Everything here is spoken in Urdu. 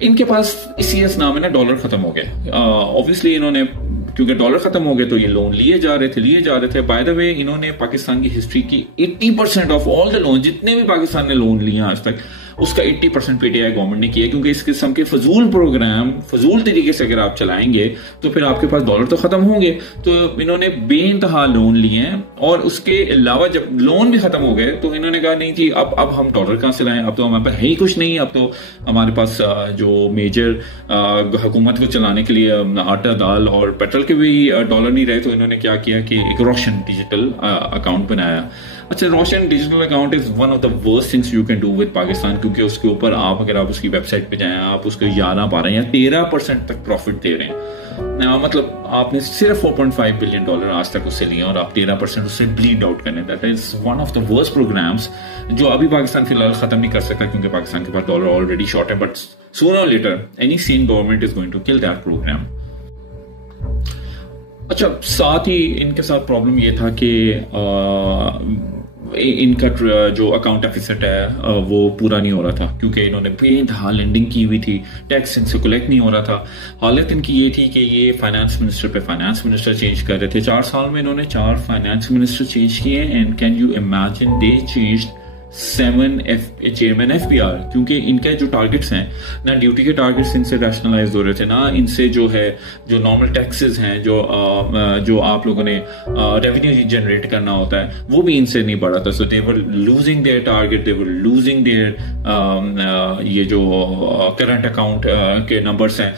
ان کے پاس اسی اسنا میں نا ڈالر ختم ہو گئے. اوبیسلی انہوں نے کیونکہ ڈالر ختم ہو گئے تو یہ لون لیے جا رہے تھے. بائی دا وے انہوں نے پاکستان کی ہسٹری کی 80% آف آل دا لون جتنے بھی پاکستان نے لون لیے آج تک اس کا 80% پی ٹی آئی گورنمنٹ نے کیا, کیونکہ اس قسم کے فضول پروگرام فضول طریقے سے اگر آپ چلائیں گے تو پھر آپ کے پاس ڈالر تو ختم ہوں گے. تو انہوں نے بے انتہا لون لیے ہیں, اور اس کے علاوہ جب لون بھی ختم ہو گئے تو انہوں نے کہا نہیں جی اب ہم ڈالر کہاں سے لائیں, اب تو ہمارے پاس ہے ہی کچھ نہیں, اب تو ہمارے پاس جو میجر حکومت کو چلانے کے لیے آٹا دال اور پیٹرول کے بھی ڈالر نہیں رہے. تو انہوں نے کیا کیا کہ ایک روشن ڈیجیٹل اکاؤنٹ بنایا. اچھا, روشن digital account is one of the worst things you can do with Pakistan, کیونکہ اس کے اوپر آپ اگر آپ اس کی ویب سائٹ پہ جائیں آپ اس کو 11 پا رہے ہیں یا 13% تک پروفٹ دے رہے ہیں. مطلب آپ نے صرف 4.5 بلین ڈالر آج تک اس سے لیے اور آپ 13% اس سے بلیڈ آؤٹ کرنے. That is one of the worst programmes جو ابھی پاکستان فی الحال ختم نہیں کر سکتا, کیونکہ پاکستان کے پاس ڈالر آلریڈی شارٹ ہے. But sooner or later any sane government is going to kill that programme. اچھا, ساتھ ہی ان کے ساتھ پرابلم یہ تھا کہ ان کا جو اکاؤنٹ ڈیفیسٹ ہے وہ پورا نہیں ہو رہا تھا, کیونکہ انہوں نے بے انتہا لینڈنگ کی ہوئی تھی, ٹیکس ان سے کلیکٹ نہیں ہو رہا تھا. حالت ان کی یہ تھی کہ یہ فائنانس منسٹر پہ فائنانس منسٹر چینج کر رہے تھے. 4 سال میں انہوں نے 4 فائنانس منسٹر چینج کیے. And can you imagine they change 7 chairman F B R, کیونکہ ان کے جو ٹارگٹس ہیں نہ ڈیوٹی کے ٹارگٹس ان سے ریشنلائز ہو رہے تھے, نہ ان سے جو ہے جو نارمل ٹیکسز ہیں جو آپ لوگوں نے ریونیو جنریٹ کرنا ہوتا ہے وہ بھی ان سے نہیں بڑھا تھا. So they were losing their target, they were losing their یہ جو کرنٹ اکاؤنٹ کے نمبرس ہیں